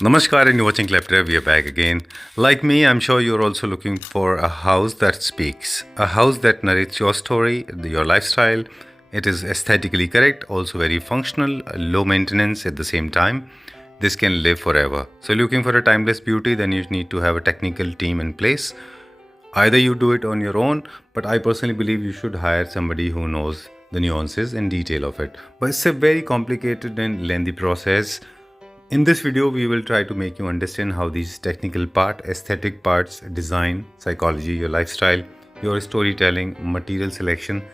Namaskar and you're watching Kleptra. We are back again. Like me, I'm sure you're also looking for a house that speaks, a house that narrates your story, your lifestyle. It is aesthetically correct, also very functional, low maintenance at the same time. This can live forever. So, looking for a timeless beauty, then you need to have a technical team in place. Either you do it on your own, but I personally believe you should hire somebody who knows the nuances and detail of it. But it's a very complicated and lengthy process. In this video, we will try to make you understand how these technical part, aesthetic parts, design, psychology, your lifestyle, your storytelling, material selection,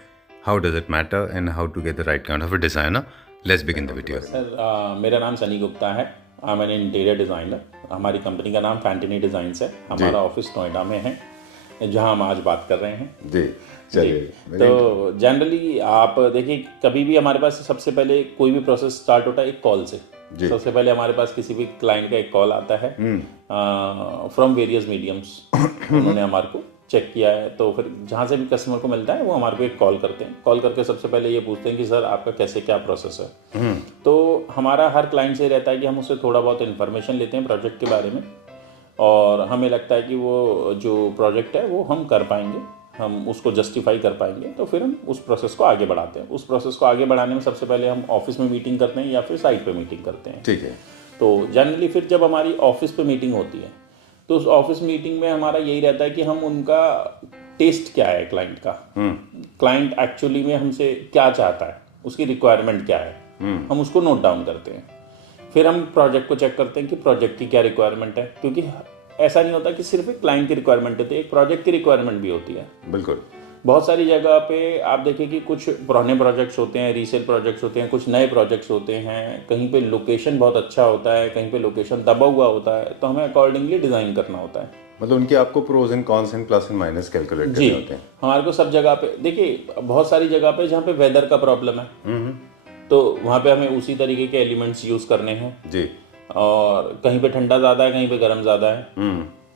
how does it matter and how to get the right kind of a designer. Let's begin the video. Sir मेरा नाम सनी गुप्ता है। I am an interior designer. हमारी company का नाम फैंटिनी designs है। हमारा office Noida में है, जहां हम आज बात कर रहे हैं। जी चलिए। तो जनरली आप देखिए, कभी भी हमारे पास सबसे पहले कोई भी प्रोसेस स्टार्ट होता है एक कॉल से। सबसे पहले हमारे पास किसी भी क्लाइंट का एक कॉल आता है फ्रॉम वेरियस मीडियम्स। उन्होंने हमारे को चेक किया है, तो फिर जहाँ से भी कस्टमर को मिलता है वो हमारे को एक कॉल करते हैं। कॉल करके सबसे पहले ये पूछते हैं कि सर आपका कैसे क्या प्रोसेस है। तो हमारा हर क्लाइंट से रहता है कि हम उससे थोड़ा बहुत इन्फॉर्मेशन लेते हैं प्रोजेक्ट के बारे में, और हमें लगता है कि वो जो प्रोजेक्ट है वो हम कर पाएंगे, हम उसको जस्टिफाई कर पाएंगे, तो फिर हम उस प्रोसेस को आगे बढ़ाते हैं। उस प्रोसेस को आगे बढ़ाने में सबसे पहले हम ऑफिस में मीटिंग करते हैं या फिर साइट पे मीटिंग करते हैं। ठीक है। तो जनरली फिर जब हमारी ऑफिस पे मीटिंग होती है तो उस ऑफिस मीटिंग में हमारा यही रहता है कि हम उनका टेस्ट क्या है क्लाइंट का, क्लाइंट एक्चुअली में हमसे क्या चाहता है, उसकी रिक्वायरमेंट क्या है, हम उसको नोट डाउन करते हैं। फिर हम प्रोजेक्ट को चेक करते हैं कि प्रोजेक्ट की क्या रिक्वायरमेंट है, क्योंकि ऐसा नहीं होता कि सिर्फ एक क्लाइंट की रिक्वायरमेंट होती है, एक प्रोजेक्ट की रिक्वायरमेंट भी होती है। बिल्कुल। बहुत सारी जगह पे आप देखिए कि कुछ पुराने प्रोजेक्ट्स होते हैं, रीसेल प्रोजेक्ट्स होते हैं, कुछ नए प्रोजेक्ट्स होते हैं, कहीं पे लोकेशन बहुत अच्छा होता है, कहीं पे लोकेशन दबा हुआ होता है, तो हमें अकॉर्डिंगली डिज़ाइन करना होता है। मतलब उनके आपको pros and cons and plus and minus calculate करने होते हैं। हमारे को सब जगह पे देखिए, बहुत सारी जगह पे जहाँ पे वेदर का प्रॉब्लम है तो वहाँ पे हमें उसी तरीके के एलिमेंट्स यूज़ करने हैं जी। और कहीं पे ठंडा ज़्यादा है, कहीं पे गर्म ज़्यादा है,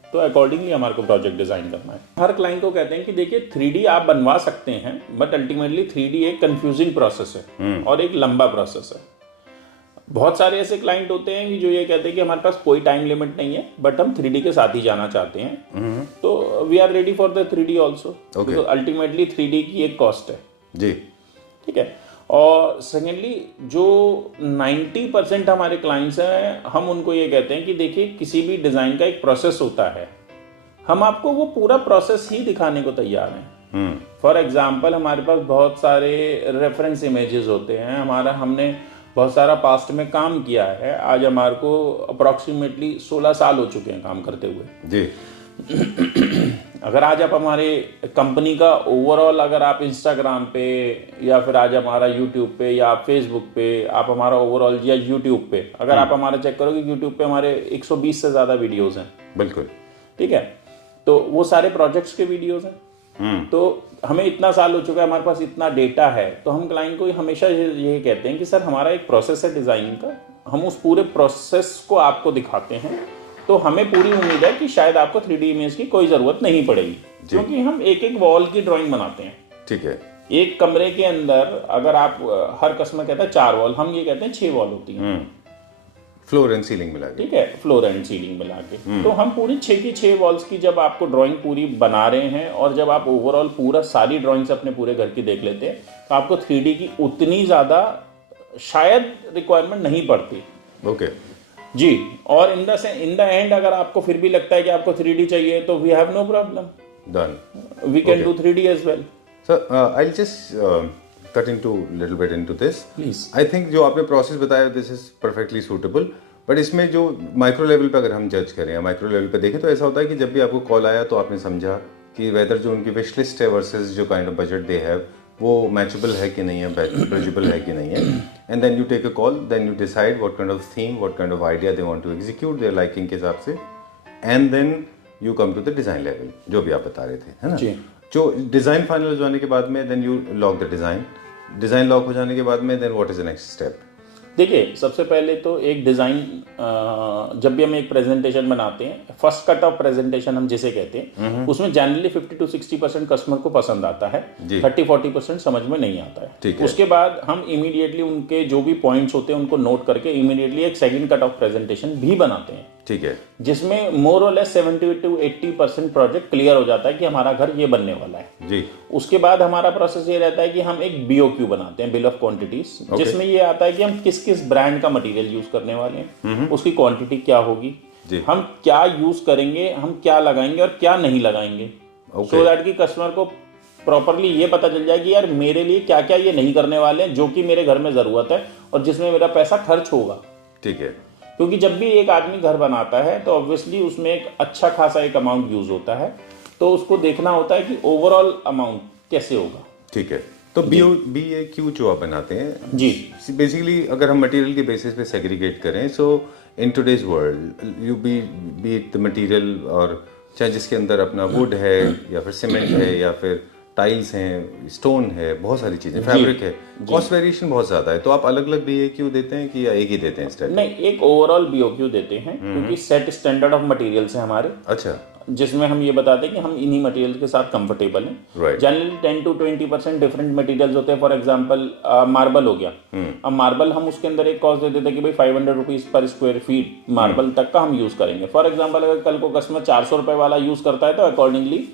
तो अकॉर्डिंगली हमारे को प्रोजेक्ट डिज़ाइन करना है। हर क्लाइंट को कहते हैं कि देखिए 3D आप बनवा सकते हैं, बट अल्टीमेटली 3D एक कंफ्यूजिंग प्रोसेस है और एक लंबा प्रोसेस है। बहुत सारे ऐसे क्लाइंट होते हैं कि जो ये कहते हैं कि हमारे पास कोई टाइम लिमिट नहीं है, बट हम 3D के साथ ही जाना चाहते हैं, तो we are ready for the 3D also. तो अल्टीमेटली 3D की एक कॉस्ट है जी, ठीक है। और सेकेंडली जो 90% हमारे क्लाइंट्स हैं, हम उनको ये कहते हैं कि देखिए किसी भी डिज़ाइन का एक प्रोसेस होता है, हम आपको वो पूरा प्रोसेस ही दिखाने को तैयार हैं। फॉर एग्जांपल हमारे पास बहुत सारे रेफरेंस इमेजेस होते हैं, हमने बहुत सारा पास्ट में काम किया है। आज हमारे को अप्रॉक्सीमेटली 16 साल हो चुके हैं काम करते हुए जी। अगर आज आप हमारे कंपनी का ओवरऑल, अगर आप इंस्टाग्राम पे या फिर आज हमारा यूट्यूब पे या आप फेसबुक पे, आप हमारा ओवरऑल या यूट्यूब पे अगर आप हमारा चेक करोगे, यूट्यूब पे हमारे 120 से ज़्यादा वीडियोस हैं। बिल्कुल ठीक है। तो वो सारे प्रोजेक्ट्स के वीडियोस हैं। तो हमें इतना साल हो चुका है, हमारे पास इतना डेटा है, तो हम क्लाइंट को हमेशा ये कहते हैं कि सर हमारा एक प्रोसेस है डिज़ाइन का, हम उस पूरे प्रोसेस को आपको दिखाते हैं, तो हमें पूरी उम्मीद है कि शायद आपको 3D इमेज की कोई ज़रूरत नहीं पड़ेगी, क्योंकि हम एक एक वॉल की ड्राइंग बनाते हैं। ठीक है। एक कमरे के अंदर अगर आप, हर कस्टमर कहता है 4 वॉल, हम ये कहते हैं 6 वॉल होती हैं, फ्लोर एंड सीलिंग मिला के। ठीक है, फ्लोर एंड सीलिंग मिला के। तो हम पूरी 6 की 6 वॉल्स की जब आपको ड्राइंग पूरी बना रहे हैं, और जब आप ओवरऑल पूरा सारी ड्राइंग्स अपने पूरे घर की देख लेते हैं, तो आपको 3D की उतनी ज़्यादा शायद रिक्वायरमेंट नहीं पड़ती। ओके जी। और इन द एंड अगर आपको फिर भी लगता है कि आपको 3D चाहिए, तो we have no problem, done, we can do 3D as well. Sir I will just cut into little bit into this please. I think जो आपने प्रोसेस बताया this is perfectly suitable, but इसमें जो micro level पे अगर हम जज करें या माइक्रो लेवल पे देखें, तो ऐसा होता है कि जब भी आपको कॉल आया तो आपने समझा कि वेदर जो उनकी विश लिस्ट है वर्सेस जो kind of budget they have वो मैचेबल है कि नहीं है, ब्रिजेबल है कि नहीं है, and then you take a call, then you decide what kind of theme, what kind of idea they want to execute their liking के हिसाब से, and then you come to the design level जो भी आप बता रहे थे, है ना जी। जो डिज़ाइन फाइनल हो जाने के बाद में then you lock the design lock हो जाने के बाद में then what is the next step? देखिए, सबसे पहले तो एक डिज़ाइन, जब भी हम एक प्रेजेंटेशन बनाते हैं, फर्स्ट कट ऑफ प्रेजेंटेशन हम जिसे कहते हैं, उसमें जनरली 50 to 60% कस्टमर को पसंद आता है, 30-40% समझ में नहीं आता है। उसके बाद हम इमीडिएटली उनके जो भी पॉइंट्स होते हैं उनको नोट करके इमीडिएटली एक सेकंड कट ऑफ प्रेजेंटेशन भी बनाते हैं, ठीक है, जिसमें मोर और लेस 70 to 80% प्रोजेक्ट क्लियर हो जाता है कि हमारा घर ये बनने वाला है जी। उसके बाद हमारा प्रोसेस ये रहता है कि हम एक BOQ बनाते हैं, बिल ऑफ क्वांटिटीज, जिसमें ये आता है कि हम किस किस ब्रांड का मटेरियल यूज करने वाले हैं, उसकी क्वांटिटी क्या होगी, हम क्या यूज करेंगे, हम क्या लगाएंगे और क्या नहीं लगाएंगे, सो दैट कि कस्टमर को प्रॉपरली ये पता चल जाए कि यार मेरे लिए क्या क्या ये नहीं करने वाले हैं जो कि मेरे घर में जरूरत है और जिसमें मेरा पैसा खर्च होगा। ठीक है, क्योंकि जब भी एक आदमी घर बनाता है तो ऑब्वियसली उसमें एक अच्छा खासा एक अमाउंट यूज होता है, तो उसको देखना होता है कि ओवरऑल अमाउंट कैसे होगा। ठीक है, तो BOQ जो आप बनाते हैं जी, बेसिकली अगर हम मटेरियल के बेसिस पे सेग्रीगेट करें, so in today's world you be it the material, और चाहे जिसके अंदर अपना वुड है या फिर सीमेंट है या फिर टाइल्स हैं, स्टोन है, बहुत सारी चीजें, फैब्रिक है, कॉस्ट वेरिएशन बहुत ज्यादा है, तो आप अलग अलग BOQ देते हैं कि या एक ही देते हैं स्टैंडर्ड? नहीं, एक ओवरऑल BOQ देते हैं, क्योंकि सेट स्टैंडर्ड ऑफ मटेरियल्स हैं हमारे। अच्छा, जिसमें हम ये बताते हैं कि हम इन्हीं मटेरियल के साथ कंफर्टेबल हैं। जनरली 10 to 20% डिफरेंट मटेरियल्स होते हैं। फॉर एग्जांपल मार्बल हो गया, अब मार्बल हम उसके अंदर एक कॉस्ट दे देते हैं कि भाई 500 rupees per square feet marble तक का हम यूज करेंगे। फॉर एग्जांपल अगर कल को कस्टमर 400 रुपए वाला यूज करता है तो अकॉर्डिंगली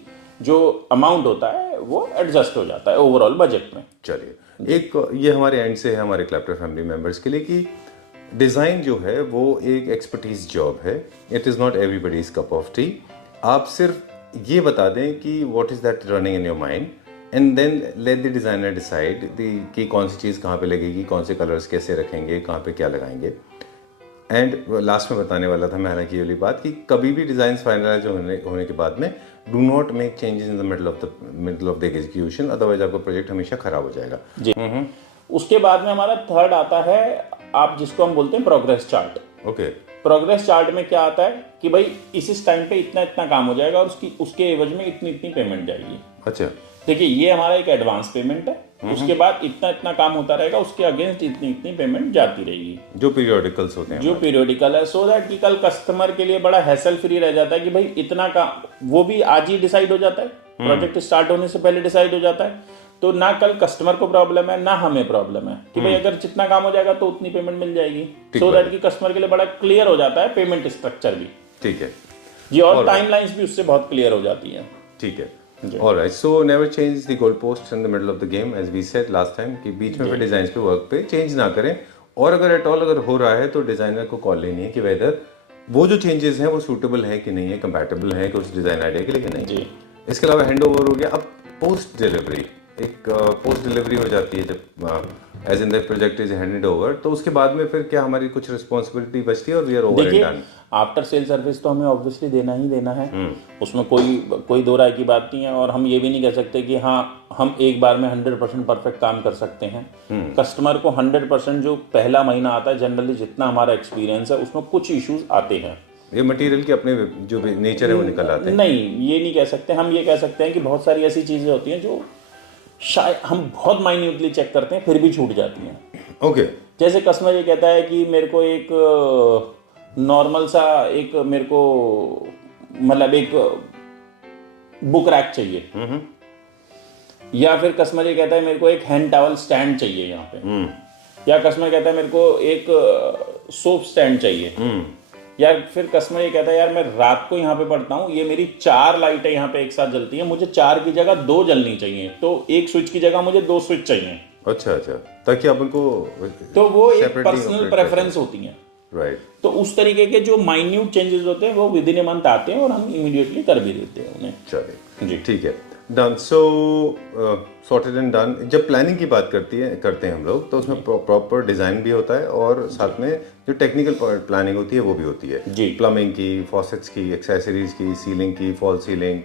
जो अमाउंट होता है वो एडजस्ट हो जाता है ओवरऑल बजट में। चलिए, एक ये हमारे एंड से है हमारे क्लैप्टर फैमिली मेंबर्स के लिए कि डिज़ाइन जो है वो एक एक्सपर्टीज जॉब है, it is not everybody's cup of tea. आप सिर्फ ये बता दें कि what is that running in your mind and then let the designer decide कि कौन सी चीज़ कहाँ पे लगेगी, कौन से कलर्स कैसे रखेंगे, कहाँ पे क्या लगाएंगे। एंड लास्ट में बताने वाला था मैं हालांकि ये वाली बात कि कभी भी डिज़ाइन फाइनलाइज होने के बाद में do not make changes in the middle of the execution, otherwise आपका प्रोजेक्ट हमेशा खराब हो जाएगा। जी। उसके बाद में हमारा थर्ड आता है, आप जिसको हम बोलते हैं progress chart. Okay, progress chart में क्या आता है कि भाई इस टाइम पे इतना इतना काम हो जाएगा और उसके एवज में इतनी इतनी पेमेंट जाएगी। अच्छा, देखिए ये हमारा एक एडवांस पेमेंट है, उसके बाद इतना इतना काम होता रहेगा, उसके अगेंस्ट इतनी इतनी पेमेंट जाती रहेगी, जो पीरियोडिकल्स होते हैं, जो पीरियोडिकल है, सो दैट कि कल कस्टमर के लिए बड़ा हैसल फ्री रह जाता है कि भाई इतना काम, वो भी आज ही डिसाइड हो जाता है, प्रोजेक्ट स्टार्ट होने से पहले डिसाइड हो जाता है, तो ना कल कस्टमर को प्रॉब्लम है ना हमें प्रॉब्लम है कि भाई अगर जितना काम हो जाएगा तो उतनी पेमेंट मिल जाएगी, सो दैट कि कस्टमर के लिए बड़ा क्लियर हो जाता है पेमेंट स्ट्रक्चर भी। ठीक है जी, और टाइमलाइंस भी उससे बहुत क्लियर हो जाती है। ठीक है, alright, so never change the goal post in the middle of the game, as we said last time कि बीच में फिर डिजाइन पे वर्क पे चेंज ना करें, और अगर एट ऑल अगर हो रहा है तो डिजाइनर को कॉल लेनी है कि वेदर वो जो चेंजेस हैं वो सूटेबल है कि नहीं है, कंपैटिबल है कि उस डिजाइन आइडिया के लिए कि नहीं। जी, इसके अलावा हैंड ओवर हो गया। अब पोस्ट डिलीवरी, एक पोस्ट डिलीवरी हो जाती है जब as in the project is handed over, तो उसके बाद में फिर क्या हमारी कुछ रिस्पॉन्सिबिलिटी बचती है और we are over and done? After sale service तो हमें ऑब्वियसली देना ही देना है, उसमें कोई दो राय की बात नहीं है, और हम ये भी नहीं कह सकते कि हाँ हम एक बार में 100% परफेक्ट काम कर सकते हैं। कस्टमर को 100% जो पहला महीना आता है, जनरली जितना हमारा एक्सपीरियंस है उसमें कुछ इश्यूज आते हैं, ये मटेरियल के अपने जो भी नेचर है वो निकल आते हैं। नहीं, ये नहीं कह सकते, हम ये कह सकते हैं कि बहुत सारी ऐसी चीजें होती हैं जो शायद हम बहुत माइन्यूटली चेक करते हैं फिर भी छूट जाती हैं। ओके, जैसे कस्टमर ये कहता है कि मेरे को एक नॉर्मल सा एक मेरे को मतलब एक बुक रैक चाहिए, या फिर कस्टमर ये कहता है मेरे को एक हैंड टॉवल स्टैंड चाहिए यहाँ पे, या कस्टमर कहता है मेरे को एक सोप स्टैंड चाहिए, या फिर कस्टमर ये कहता है यार मैं रात को यहाँ पे पढ़ता हूँ, ये मेरी 4 लाइटें यहाँ पे एक साथ जलती हैं, मुझे 4 की जगह 2 जलनी चाहिए, तो एक स्विच की जगह मुझे 2 स्विच चाहिए। अच्छा, ताकि आप उनको, तो वो एक पर्सनल प्रेफरेंस होती है, राइट। तो उस तरीके के जो माइन्यूट चेंजेस होते हैं वो विद इन ए मंथ आते हैं और हम इमीडिएटली कर भी देते हैं उन्हें। चलिए जी, ठीक है, done. So sorted and done. जब प्लानिंग की बात करते हैं हम लोग, तो उसमें प्रॉपर डिजाइन भी होता है और साथ में जो टेक्निकल प्लानिंग होती है वो भी होती है जी, प्लम्बिंग की, फॉसेट्स की, एक्सेसरीज की, सीलिंग की, फॉल सीलिंग,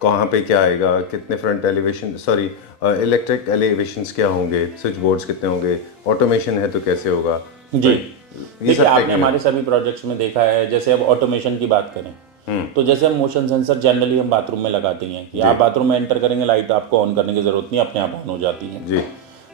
कहाँ पे क्या आएगा, कितने front elevation, sorry electric elevations क्या होंगे, स्विच बोर्ड्स कितने होंगे, ऑटोमेशन है तो कैसे होगा। जी, देखिए आपने हमारे सभी प्रोजेक्ट्स में देखा है, जैसे अब ऑटोमेशन की बात करें तो जैसे हम मोशन सेंसर जनरली हम बाथरूम में लगाते हैं कि आप बाथरूम में एंटर करेंगे, लाइट आपको ऑन करने की जरूरत नहीं, अपने आप ऑन हो जाती है जी।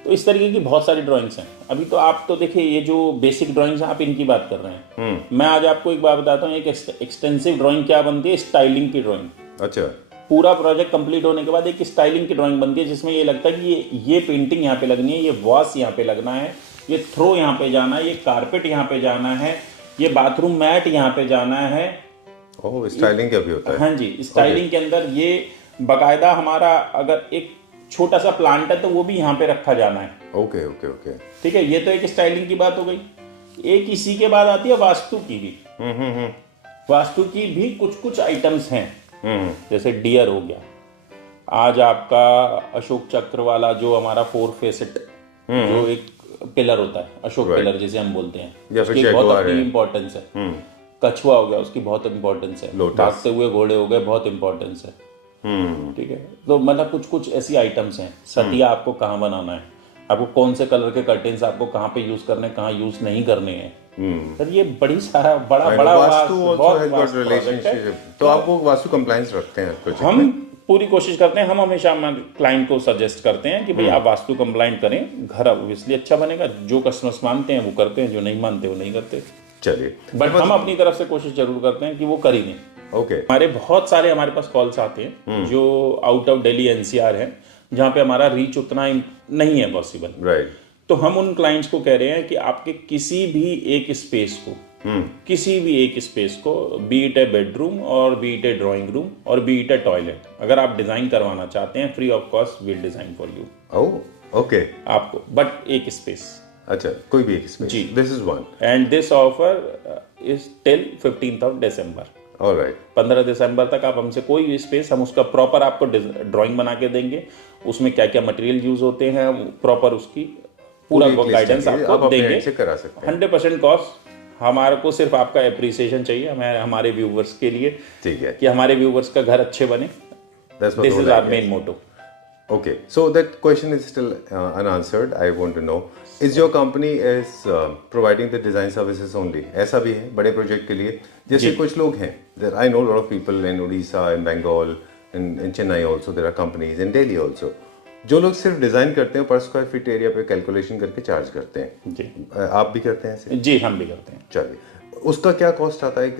तो इस तरीके की बहुत सारी ड्राइंग्स हैं। अभी तो आप तो देखिए ये जो बेसिक ड्राइंग्स हैं आप इनकी बात कर रहे हैं, मैं आज आपको एक बात बताता हूँ, एक एक्सटेंसिव ड्राइंग क्या बनती है, स्टाइलिंग की ड्राइंग। अच्छा, पूरा प्रोजेक्ट कंप्लीट होने के बाद एक स्टाइलिंग की ड्राइंग बनती है जिसमें ये लगता है कि ये पेंटिंग यहाँ पे लगनी है, ये वॉश यहाँ पे लगना है, ये थ्रो यहाँ पे जाना है, ये कारपेट यहाँ पे जाना है, ये बाथरूम मैट यहाँ पे जाना है। ओह, स्टाइलिंग क्या भी होता है? हाँ जी, स्टाइलिंग के अंदर ये बाकायदा हमारा अगर एक छोटा सा प्लांट है तो वो भी यहाँ पे रखा जाना है। ओके ओके ओके, ठीक है, ये तो एक स्टाइलिंग की बात हो गई। एक इसी के बाद आती है वास्तु की भी। वास्तु की भी कुछ कुछ आइटम्स हैं, जैसे डियर हो गया, आज आपका अशोक चक्र वाला जो हमारा 4 फेसेट जो एक पिलर होता है, अशोक पिलर जिसे हम बोलते हैं, उसकी बहुत अपनी इंपॉर्टेंस है। कछुआ हो गया, उसकी बहुत इंपॉर्टेंस है। भागते हुए घोड़े हो गए, बहुत इंपॉर्टेंस है। ठीक है, तो मतलब कुछ कुछ ऐसी आइटम्स हैं। सतिया आपको कहाँ बनाना है, आपको कौन से कलर के कर्टेन्स आपको कहाँ पे यूज करने, कहाँ यूज नहीं करने हैं। सर ये बड़ी सारा बड़ा वास्तु बहुत also has got relationship। तो आप वो वास्तु कंप्लायंस रखते हैं प्रोजेक्ट में? हम पूरी कोशिश करते हैं, हम हमेशा क्लाइंट को सजेस्ट करते हैं कि भाई आप वास्तु कंप्लाइंट करें, घर ऑब्वियसली अच्छा बनेगा। जो कस्टमर्स मानते हैं वो करते हैं, जो नहीं मानते वो नहीं करते। चलिए, बट हम अपनी तरफ से कोशिश जरूर करते हैं कि वो कर ही दें। ओके। बहुत सारे हमारे पास कॉल्स आते हैं जो आउट ऑफ दिल्ली एनसीआर है, जहाँ पे हमारा रीच उतना नहीं है पॉसिबल। राइट। तो हम उन क्लाइंट्स को कह रहे हैं कि आपके किसी भी एक स्पेस को बी इट ए बेडरूम और be it a drawing room और बी इट ए टॉयलेट, अगर आप डिजाइन करवाना चाहते हैं, free of cost will design for you. Oh okay. आपको बट एक स्पेस, अच्छा, कोई भी एक स्पेस। जी, this is one and this offer is till 15th of December। Alright. 15 दिसंबर तक आप हमसे कोई भी स्पेस, हम उसका प्रॉपर आपको ड्राइंग बना के देंगे, उसमें क्या क्या मटेरियल यूज होते हैं, प्रॉपर उसकी पूरा गाइडेंस आपको देंगे। 100% कॉस्ट। हमारे को सिर्फ आपका एप्रिसिएशन चाहिए हमारे व्यूवर्स के लिए, ठीक है, कि हमारे व्यूवर्स का घर अच्छे बने। This is our main motto. Okay, so that question is still unanswered. I want to know, is your company is providing the design services only? ऐसा भी है बड़े प्रोजेक्ट के लिए, जैसे कुछ लोग हैं, there I know a lot of people in Odisha, in Bengal, in Chennai also there are companies, in Delhi also, जो लोग सिर्फ डिजाइन करते हैं, पर स्क्वायर फीट एरिया पे कैलकुलेशन करके चार्ज करते हैं। जी, आप भी करते हैं ऐसे? जी, हम भी करते हैं। चलिए, उसका क्या कॉस्ट आता है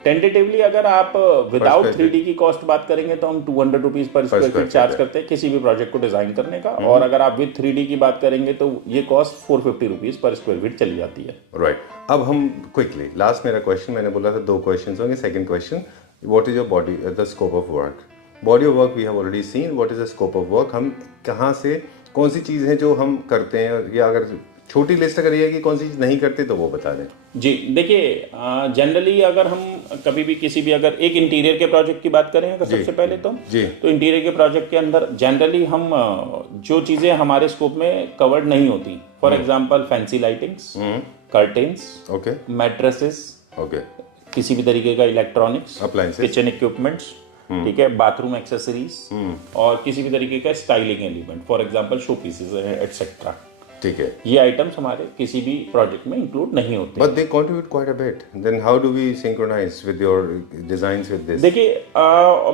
टेंटेटिवली? अगर आप विदाउट 3D की कॉस्ट बात करेंगे तो हम 200 rupees per square feet charge करते हैं किसी भी प्रोजेक्ट को डिजाइन करने का, और अगर आप विद 3D की बात करेंगे तो ये cost 450 rupees per square feet चली जाती है। राइट। अब हम क्विकली, लास्ट मेरा क्वेश्चन, मैंने बोला था 2 क्वेश्चन होंगे। Second question, what is your body the scope of work? Body of work we have already seen, what is the scope of work? हम कहाँ से, कौन सी चीज़ है जो हम करते हैं, या अगर छोटी लिस्ट अगर ये है कि कौन सी चीज़ नहीं करते तो वो बता दें। जी देखिए, जनरली अगर हम कभी भी किसी भी, अगर एक इंटीरियर के प्रोजेक्ट की बात करें सबसे पहले तो इंटीरियर के प्रोजेक्ट के अंदर जनरली हम जो चीज़ें हमारे स्कोप में कवर्ड नहीं होती, for example fancy lightings, curtains, okay, mattresses, okay, किसी भी तरीके का इलेक्ट्रॉनिक्स, अप्लायंसेस, किचन इक्विपमेंट्स, ठीक है, बाथरूम एक्सेसरीज, और किसी भी तरीके का styling element, for example show pieces etcetera, ठीक है, ये आइटम्स हमारे किसी भी प्रोजेक्ट में इंक्लूड नहीं होते। But they contribute quite a bit, then how do we synchronise with your designs with this? देखिए,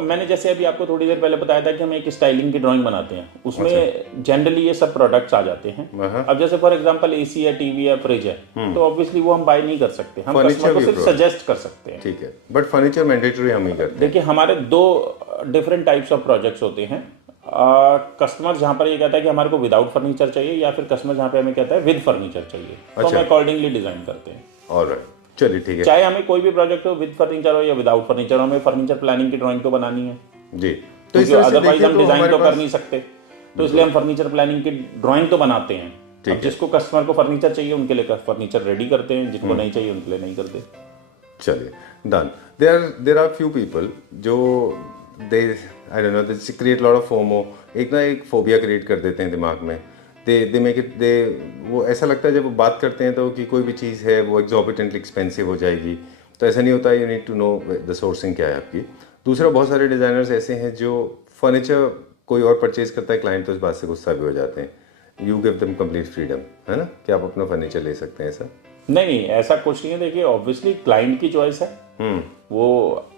मैंने जैसे अभी आपको थोड़ी देर पहले बताया था कि हम एक स्टाइलिंग की ड्राइंग बनाते हैं, उसमें जनरली ये सब प्रोडक्ट्स आ जाते हैं। अब जैसे फॉर एग्जांपल एसी है, टीवी है, फ्रिज है, तो ऑब्वियसली वो हम बाय नहीं कर सकते, हम कस्टमर को सिर्फ सजेस्ट कर सकते हैं, ठीक है, बट फर्नीचर मैंडेटरी हम ही करते हैं। देखिए, हमारे 2 डिफरेंट टाइप्स ऑफ प्रोजेक्ट्स होते हैं। कस्टमर जहाँ पर ये कहता है कि हमारे को विदाउट फर्नीचर चाहिए, या फिर कस्टमर जहाँ पे हमें कहता है विद फर्नीचर चाहिए, तो हम अकॉर्डिंगली डिजाइन करते हैं। ऑलराइट, चलिए ठीक है। चाहे हमें कोई भी प्रोजेक्ट हो, विद फर्नीचर हो या विदाउट फर्नीचर हो, हमें फर्नीचर प्लानिंग की ड्राइंग तो बनानी है जी, तो अदरवाइज हम डिजाइन तो कर नहीं सकते, तो इसलिए हम फर्नीचर प्लानिंग की ड्राइंग तो बनाते हैं। अब जिसको कस्टमर को फर्नीचर चाहिए उनके लिए फर्नीचर रेडी करते हैं, जिनको नहीं चाहिए उनके लिए नहीं करते। चलिए, done. There are few people जो they I don't know, they create lot of FOMO, एक फोबिया क्रिएट कर देते हैं दिमाग में। दे मेक इट, वो ऐसा लगता है जब वो बात करते हैं तो कि कोई भी चीज़ है वो एग्जॉर्बिटेंटली एक्सपेंसिव हो जाएगी, तो ऐसा नहीं होता। You need to know the sourcing क्या है आपकी। दूसरा, बहुत सारे डिज़ाइनर्स ऐसे हैं जो फर्नीचर कोई और परचेज करता है क्लाइंट, तो इस बात से गुस्सा भी हो जाते हैं। You give them complete freedom, है ना, कि आप अपना फर्नीचर ले सकते हैं ऐसा? नहीं, ऐसा कुछ नहीं है। देखिए ऑब्वियसली क्लाइंट की चॉइस है वो,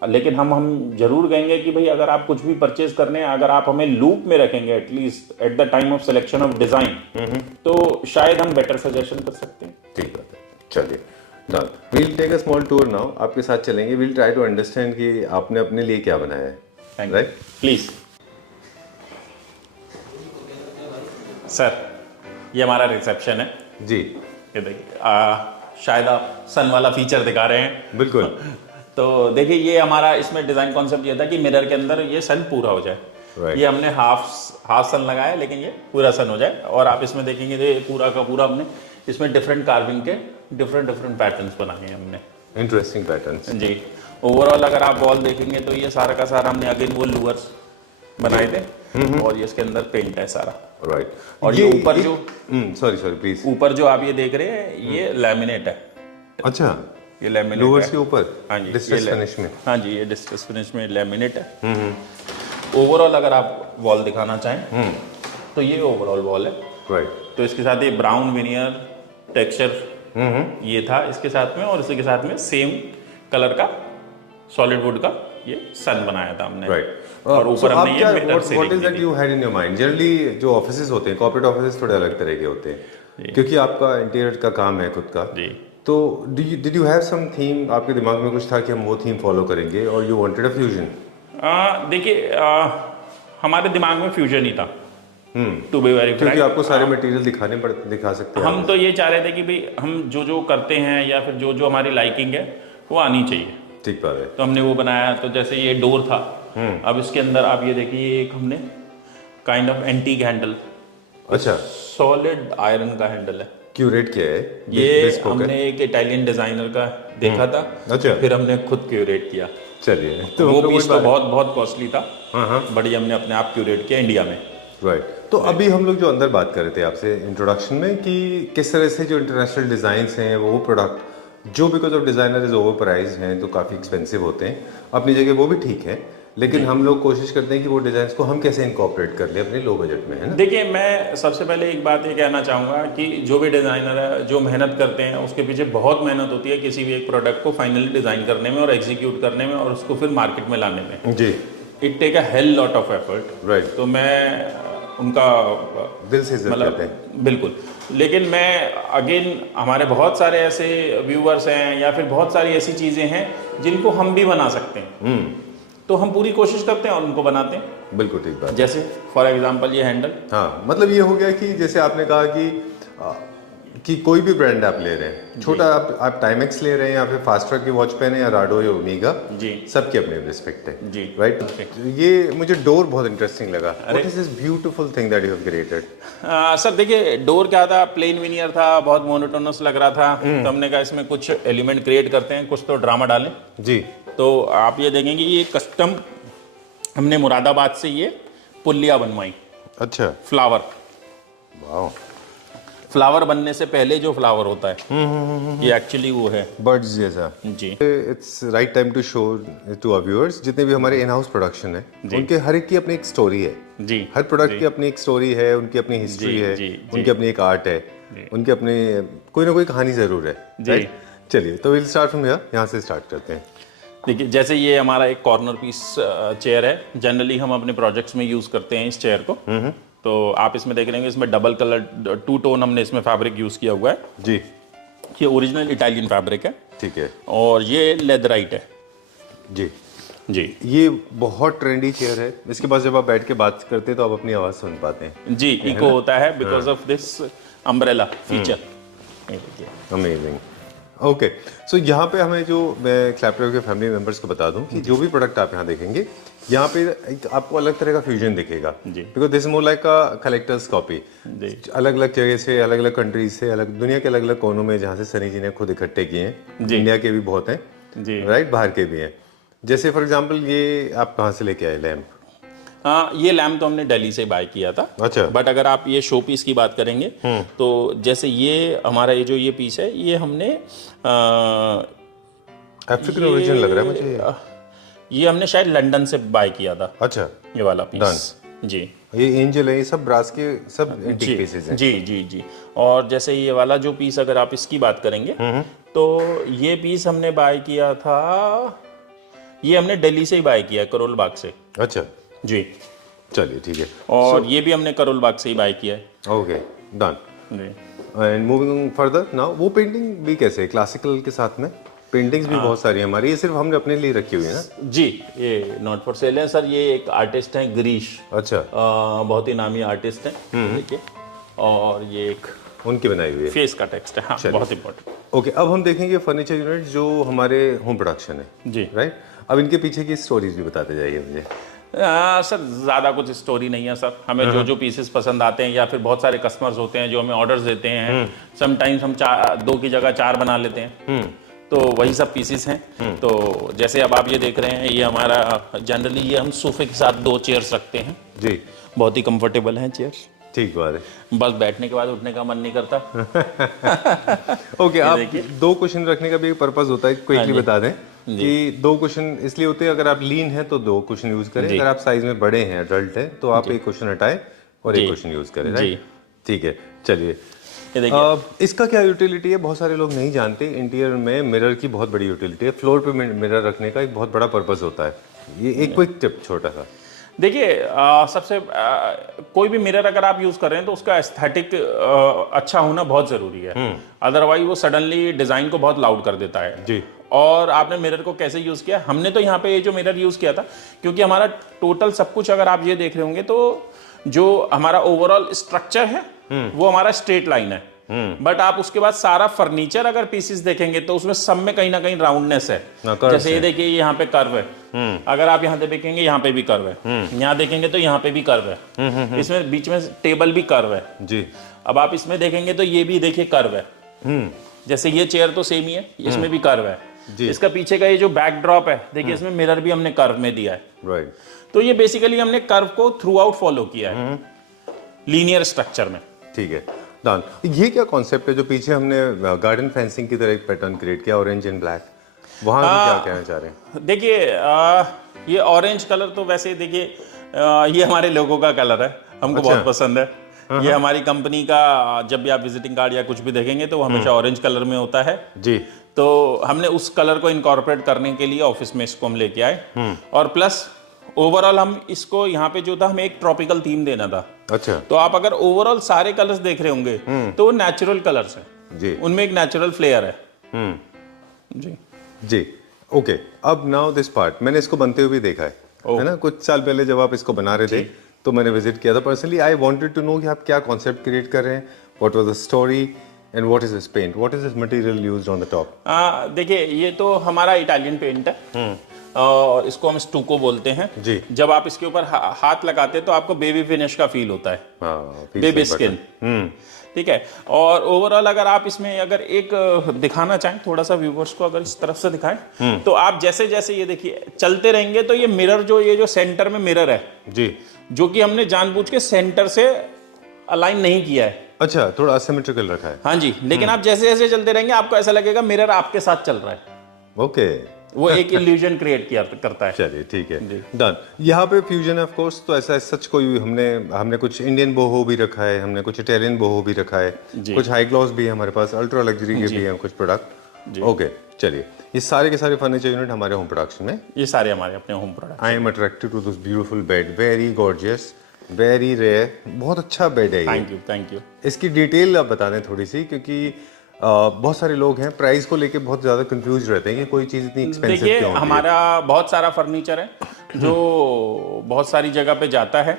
लेकिन हम जरूर कहेंगे कि भाई अगर आप कुछ भी परचेज करने हैं, अगर आप हमें लूप में रखेंगे at least at the time of selection of design, तो शायद हम बेटर सजेशन कर सकते हैं। ठीक बात है, चलिए done. We'll take a small tour now, आपके साथ चलेंगे। वील ट्राई टू अंडरस्टैंड कि आपने अपने लिए क्या बनाया है, राइट? प्लीज सर, ये हमारा रिसेप्शन है जी, ये देखिए, शायद आप सन वाला फीचर दिखा रहे हैं। बिल्कुल। तो देखिए ये हमारा इसमें डिजाइन कॉन्सेप्ट ये था कि मिरर के अंदर ये सन पूरा हो जाए। Right. ये हमने हाफ सन लगाया, लेकिन ये पूरा सन हो जाए। और आप इसमें देखेंगे तो ये पूरा का पूरा हमने इसमें डिफरेंट कार्विंग के डिफरेंट पैटर्न्स बनाए हैं हमने। Interesting patterns. जी, ओवरऑल अगर आप वॉल देखेंगे तो ये सारा का सारा हमने अगेन वो लूअर्स बनाए थे, और ये इसके अंदर पेंट है सारा। राइट। और ये ऊपर जो सॉरी प्लीज, ऊपर जो आप ये देख रहे हैं ये लैमिनेट है। अच्छा, ये लैमिनेट लोअर्स है के ऊपर। हाँ जी, डिस्ट्रेस फिनिश में। हाँ जी, ये डिस्ट्रेस फिनिश में लैमिनेट है। ओवरऑल अगर आप वॉल दिखाना चाहें तो ये ओवरऑल वॉल है। राइट। तो इसके साथ ये ब्राउन विनियर टेक्सचर ये था इसके साथ में, और इसी के साथ में सेम कलर का सॉलिड वुड का ये सन बनाया था हमने। राइट। और ऊपर हमने ये मिरर से what is that you had in your mind? Generally जो ऑफिसेज होते हैं, कॉर्पोरेट ऑफिसेज थोड़े अलग तरह के होते हैं, क्योंकि आपका इंटीरियर का काम है खुद का जी। तो did you have some theme? आपके दिमाग में कुछ था कि हम वो थीम फॉलो करेंगे, और यू वांटेड अ फ्यूजन? देखिए हमारे दिमाग में फ्यूजन ही था, टू बी वेरी क्योंकि आपको सारे मटेरियल दिखा सकते हैं। हम तो ये चाह रहे थे कि भाई हम जो करते हैं या फिर जो हमारी लाइकिंग है वो आनी चाहिए। ठीक बात है। तो हमने वो बनाया। तो जैसे ये डोर था, अब इसके अंदर आप ये देखिए एक हमने काइंड ऑफ एंटीक हैंडल, अच्छा, सॉलिड आयरन का हैंडल है, क्यूरेट किया है ये हमने एक इटालियन डिजाइनर का देखा था। अच्छा, फिर हमने खुद क्यूरेट किया। चलिए, तो वो पीस तो बहुत कॉस्टली था, बट ये हमने अपने आप क्यूरेट किया इंडिया में। राइट। तो अभी हम लोग जो अंदर बात कर रहे थे आपसे इंट्रोडक्शन में कि किस तरह से जो इंटरनेशनल डिज़ाइंस हैं वो प्रोडक्ट जो because of designer is over price हैं तो काफ़ी एक्सपेंसिव होते हैं, अपनी जगह वो भी ठीक है, लेकिन हम लोग कोशिश करते हैं कि वो डिज़ाइंस को हम कैसे इनकॉर्पोरेट कर लें अपने लो बजट में, है ना? देखिए मैं सबसे पहले एक बात ये कहना चाहूँगा कि जो भी डिज़ाइनर है जो मेहनत करते हैं उसके पीछे बहुत मेहनत होती है किसी भी एक प्रोडक्ट को फाइनली डिज़ाइन करने में और एग्जीक्यूट करने में और उसको फिर मार्केट में लाने में। जी, it take a hell lot of effort. Right. तो मैं उनका दिल से इज्जत करते हैं। बिल्कुल। लेकिन मैं अगेन हमारे बहुत सारे ऐसे व्यूअर्स हैं या फिर बहुत सारी ऐसी चीज़ें हैं जिनको हम भी बना सकते हैं, तो हम पूरी कोशिश करते हैं और उनको बनाते हैं। बिल्कुल ठीक बात। जैसे फॉर एग्जांपल ये हैंडल, हाँ, मतलब ये हो गया कि जैसे आपने कहा कि कोई भी ब्रांड आप ले रहे हैं, छोटा आप टाइमेक्स ले रहे हैं या फिर फास्टर की वॉच पेन है या राडो या ओमेगा, जी, सबकी अपनी रिस्पेक्ट है जी, राइट। ये मुझे डोर बहुत इंटरेस्टिंग लगा। What is this beautiful thing that you have created? Sir देखिए डोर क्या था, प्लेन विनियर था, बहुत मोनोटोनस लग रहा था, तो हमने कहा इसमें कुछ एलिमेंट क्रिएट करते हैं, कुछ तो ड्रामा डालें। जी। तो आप ये देखेंगे ये कस्टम हमने मुरादाबाद से ये पुल्लिया बनवाई। अच्छा, फ्लावर, वाओ, फ्लावर बनने से पहले जो फ्लावर होता है ये एक्चुअली वो है बर्ड्स जैसा। जी। It's right time to show to our viewers, जितने भी हमारे इन हाउस प्रोडक्शन है उनके हर एक की अपनी एक स्टोरी है जी। हर प्रोडक्ट की अपनी एक स्टोरी है, उनकी अपनी हिस्ट्री है, उनकी अपनी एक आर्ट है, उनके अपने कोई ना कोई कहानी जरूर है, राइट? चलिए, तो विल स्टार्ट फ्रॉम हियर, यहाँ से स्टार्ट करते हैं। देखिए जैसे ये हमारा एक कॉर्नर पीस चेयर है, जनरली हम अपने प्रोजेक्ट्स में यूज करते हैं इस चेयर को। तो आप इसमें देख रहे हैं इसमें डबल कलर 2 टोन हमने इसमें फैब्रिक यूज किया हुआ है जी। ये ओरिजिनल इटालियन फैब्रिक है, ठीक है, और ये लेदराइट है जी जी। ये बहुत ट्रेंडी चेयर है, इसके पास जब आप बैठ के बात करते हैं तो आप अपनी आवाज सुन पाते हैं जी। इको होता है because of this umbrella feature. Amazing. Okay, सो यहाँ पे हमें जो मैं क्लैपटॉप के फैमिली मेंबर्स को बता दूं कि जो भी प्रोडक्ट आप यहाँ देखेंगे यहाँ पे एक आपको अलग तरह का फ्यूजन दिखेगा, because this more like a collector's copy. अलग अलग जगह से, अलग अलग कंट्रीज से, अलग दुनिया के अलग अलग कोनों में जहाँ से सनी जी ने खुद इकट्ठे किए हैं, इंडिया के भी बहुत हैं, राइट, बाहर के भी हैं। जैसे फॉर एग्जाम्पल ये आप कहाँ से लेके आए लैम्प? हाँ, ये लैम्प तो हमने दिल्ली से बाय किया था। अच्छा। बट अगर आप ये शो पीस की बात करेंगे तो जैसे ये हमारा ये पीस है, ये हमने अफ्रीकन ओरिजिन लग रहा है मुझे। ये हमने शायद लंदन से बाय किया था। अच्छा, ये वाला पीस जी। ये एंजल है, ये सब ब्रास के सब जी एंटीक पीसेस हैं। जी जी जी। और जैसे ये वाला जो पीस अगर आप इसकी बात करेंगे तो ये पीस हमने बाय किया था, ये हमने दिल्ली से ही बाय किया है, करोल बाग से। अच्छा, जी। चलिए ठीक है। और ये भी हमने करोल बाग से ही बाय किया है। Okay, done. जी। एंड मूविंग फर्दर नाउ, वो पेंटिंग भी कैसे है क्लासिकल के साथ में? पेंटिंग्स भी बहुत सारी हमारी, ये सिर्फ हमने अपने लिए रखी हुई है ना? जी, ये नॉट फॉर सेल है सर। ये एक आर्टिस्ट हैं गिरीश, अच्छा, बहुत ही नामी आर्टिस्ट हैं, देखिए। और ये एक उनकी बनाई हुई है। फेस का टेक्स्ट है, हाँ, बहुत इंपॉर्टेंट। ओके, अब हम देखेंगे फर्नीचर यूनिट जो हमारे होम प्रोडक्शन है। जी। राइट, अब इनके पीछे की स्टोरीज भी बताते जाइए मुझे। सर ज़्यादा कुछ स्टोरी नहीं है सर। हमें जो जो पीसेस पसंद आते हैं, या फिर बहुत सारे कस्टमर्स होते हैं जो हमें ऑर्डर्स देते हैं, समटाइम्स हम 2 की जगह 4 बना लेते हैं, तो वही सब पीसेस हैं। तो जैसे अब आप ये देख रहे हैं, ये हमारा जनरली ये हम सोफे के साथ 2 चेयर्स रखते हैं जी। बहुत ही कंफर्टेबल हैं चेयर्स, ठीक बात है। बस बैठने के बाद उठने का मन नहीं करता। ओके, आप 2 क्वेश्चन रखने का भी एक पर्पस होता है, क्विकली बता दें कि 2 क्वेश्चन इसलिए होते हैं, अगर आप लीन हैं तो 2 क्वेश्चन यूज करें, अगर आप साइज में बड़े हैं, एडल्ट हैं, तो आप 1 क्वेश्चन हटाएं और 1 क्वेश्चन यूज करें। राइट, ठीक है। चलिए, ये देखिए, इसका क्या यूटिलिटी है, बहुत सारे लोग नहीं जानते। इंटीरियर में मिरर की बहुत बड़ी यूटिलिटी है, फ्लोर पे मिरर रखने का एक बहुत बड़ा पर्पस होता है। ये एक क्विक टिप छोटा सा। देखिए, सबसे कोई भी मिरर अगर आप यूज कर रहे हैं तो उसका एस्थेटिक अच्छा होना बहुत जरूरी है, अदरवाइज वो सडनली डिजाइन को बहुत लाउड कर देता है। जी। और आपने मिरर को कैसे यूज किया? हमने तो यहाँ पे ये जो मिरर यूज किया था, क्योंकि हमारा टोटल सब कुछ अगर आप ये देख रहे होंगे तो जो हमारा ओवरऑल स्ट्रक्चर है वो हमारा स्ट्रेट लाइन है, बट आप उसके बाद सारा फर्नीचर अगर पीसेस देखेंगे तो उसमें सब में कहीं ना कहीं राउंडनेस है। जैसे ये देखिए, यहाँ पे कर्व है, अगर आप यहाँ पे देखेंगे यहाँ पे भी कर्व है, यहाँ देखेंगे तो यहाँ पे भी कर्व है, इसमें बीच में टेबल भी कर्व है जी। अब आप इसमें देखेंगे तो ये भी देखिए कर्व है, जैसे ये चेयर तो सेम ही है, इसमें भी कर्व है। इसका पीछे का ये जो बैकड्रॉप है, देखिए इसमें मिरर भी हमने कर्व में दिया है। राइट, तो ये बेसिकली हमने कर्व को थ्रू आउट फॉलो किया है लीनियर स्ट्रक्चर में। ठीक है, डन। ये क्या कॉन्सेप्ट है जो पीछे हमने गार्डन फेंसिंग की तरह एक पैटर्न क्रिएट किया, ऑरेंज एंड ब्लैक, वहां क्या कहना चाह रहे हैं? देखिए, ये ऑरेंज कलर तो वैसे देखिए, ये हमारे लोगों का कलर है, हमको बहुत पसंद है। ये हमारी कंपनी का, जब भी आप विजिटिंग कार्ड या कुछ भी देखेंगे तो वो हमेशा ऑरेंज कलर में होता है जी। तो हमने उस कलर को इनकॉर्पोरेट करने के लिए ऑफिस में इसको हम लेके आए, और प्लस ओवरऑल हम इसको यहाँ पे जो था, हमें एक ट्रॉपिकल थीम देना था। अच्छा, तो आप अगर ओवरऑल सारे कलर्स देख रहे होंगे तो वो नेचुरल कलर्स हैं जी, उनमें एक नेचुरल फ्लेयर है। जी जी। ओके, अब नाउ दिस पार्ट मैंने इसको बनते हुए भी देखा है ना, कुछ साल पहले जब आप इसको बना रहे थे तो मैंने विजिट किया था personally. I wanted to know कि आप क्या कॉन्सेप्ट क्रिएट कर रहे हैं, what was the story and what is this paint, what is this material used on the top? देखिए, ये तो हमारा इटालियन पेंट है, और इसको हम स्टूको बोलते हैं जी। जब आप इसके ऊपर हाथ लगाते हैं तो आपको बेबी फिनिश का फील होता है, बेबी स्किन, ठीक है। और ओवरऑल अगर आप इसमें अगर एक दिखाना चाहें थोड़ा सा व्यूवर्स को, अगर इस तरफ से दिखाएं तो आप जैसे जैसे ये देखिए चलते रहेंगे तो ये मिरर जो, ये जो सेंटर में मिरर है जी, जो कि हमने जानबूझ के सेंटर से अलाइन नहीं किया है। अच्छा, थोड़ा असिमेट्रिकल रखा है। हाँ जी, लेकिन आप जैसे जैसे चलते रहेंगे आपको ऐसा लगेगा मिरर आपके साथ चल रहा है। ओके, वो एक इल्यूजन क्रिएट किया करता है। चलिए ठीक है, डन। यहाँ पे फ्यूजन है ऑफ कोर्स, तो ऐसा सच कोई हमने कुछ इंडियन बोहो भी रखा है, हमने कुछ इटालियन बोहो भी रखा है, कुछ हाई ग्लॉस भी है हमारे पास, अल्ट्रा लग्जरी के भी हैं कुछ प्रोडक्ट। ओके, चलिए, ये सारे के सारे फर्नीचर यूनिट हमारे होम प्रोडक्शन में, ये सारे हमारे अपने home product. I am attracted to this beautiful bed, very gorgeous, very rare, बहुत अच्छा बेड है ये। Thank you, thank you. इसकी डिटेल आप बता दें थोड़ी सी, क्योंकि बहुत सारे लोग हैं प्राइस को लेके बहुत ज़्यादा कंफ्यूज रहते हैं कि कोई चीज़ इतनी एक्सपेंसिव देखिए, क्यों होती है। हमारा बहुत सारा फर्नीचर है जो बहुत सारी जगह पे जाता है,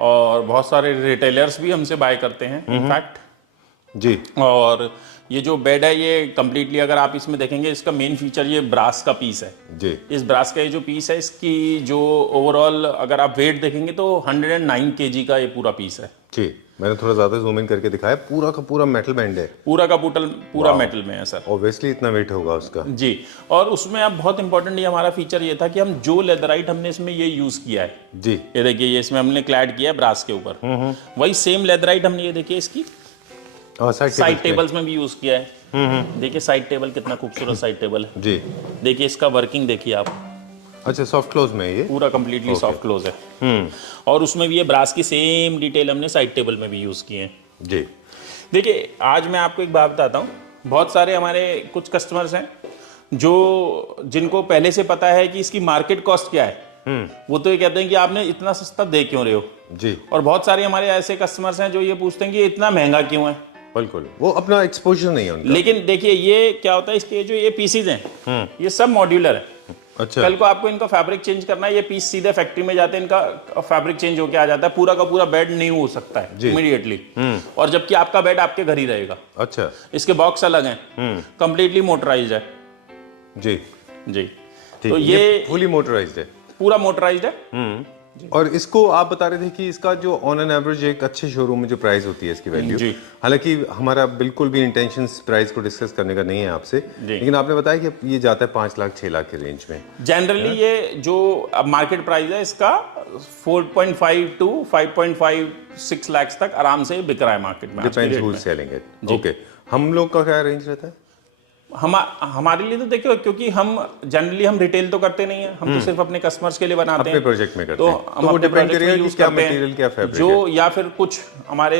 और बहुत सारे रिटेलर्स भी हमसे बाय करते हैं इनफैक्ट जी। और ये जो बेड है ये कंप्लीटली अगर आप इसमें देखेंगे, इसका मेन फीचर ये ब्रास का पीस है जी। इस ब्रास का ये जो पीस है, इसकी जो ओवरऑल अगर आप वेट देखेंगे तो 109 kg का ये पूरा पीस है जी, मैंने थोड़ा ज़्यादा जूम इन करके दिखाया, पूरा का पूरा मेटल बैंड है, पूरा का पूरा मेटल में है सर। ऑब्वियसली इतना वेट होगा उसका जी। और उसमें अब बहुत इंपॉर्टेंट ये हमारा फीचर ये था कि हम जो लेदराइट हमने इसमें ये यूज किया है जी, ये देखिए, ये इसमें हमने क्लैड किया है ब्रास के ऊपर, वही सेम लेदराइट हमने ये देखिए इसकी साइड टेबल्स में भी यूज किया है। देखिए साइड टेबल कितना खूबसूरत साइड टेबल है जी। देखिए, इसका वर्किंग देखिए आप, अच्छा, सॉफ्ट क्लोज में है ये? पूरा कंप्लीटली सॉफ्ट क्लोज है। और उसमें भी ये ब्रास की सेम डिटेल हमने साइड टेबल में भी यूज़ किए हैं जी। देखिए आज मैं आपको एक बात बताता हूँ, बहुत सारे हमारे कुछ कस्टमर्स हैं जो जिनको पहले से पता है कि इसकी मार्केट कॉस्ट क्या है, वो तो ये कहते हैं कि आपने इतना सस्ता दे क्यों रहे हो जी। और बहुत सारे हमारे ऐसे कस्टमर्स हैं जो ये पूछते हैं कि ये इतना महंगा क्यों है। बिल्कुल, वो अपना एक्सपोजर नहीं है उनका। लेकिन देखिए ये क्या होता है, इसके जो ये पीसीज हैं ये सब मॉड्यूलर है। अच्छा। कल को आपको इनका फैब्रिक चेंज करना है, ये पीस सीधे फैक्ट्री में जाते हैं, इनका फैब्रिक चेंज होके आ जाता है, पूरा का पूरा बेड न्यू हो सकता है इमीडिएटली। और जबकि आपका बेड आपके घर ही रहेगा। अच्छा। इसके बॉक्स अलग हैं, कंप्लीटली मोटराइज्ड है जी जी। ठीक तो है, ये फुली मोटराइज्ड है, पूरा मोटराइज्ड है। और इसको आप बता रहे थे कि इसका जो ऑन एन एवरेज एक अच्छे शोरूम में जो प्राइस होती है इसकी वैल्यू, जी। हालांकि हमारा बिल्कुल भी इंटेंशन प्राइस को डिस्कस करने का नहीं है आपसे, लेकिन आपने बताया कि ये जाता है 5 लाख 6 लाख के रेंज में। जनरली ये जो अब मार्केट प्राइस है इसका 4.5 टू 5.5-6 लाख तक आराम से बिक रहा है मार्केट में। Depends who is selling it. Okay, हम लोग का क्या रेंज रहता है? हमारे लिए तो देखिए, क्योंकि हम जनरली हम रिटेल तो करते नहीं है, हम तो सिर्फ अपने कस्टमर्स के लिए बनाते अपने हैं, प्रोजेक्ट में करते तो हैं। हम वो अपने डिपेंड प्रोजेक्ट में करेगा कि यूज क्या करते मटेरियल क्या हैं फैब्रिक जो है। या फिर कुछ हमारे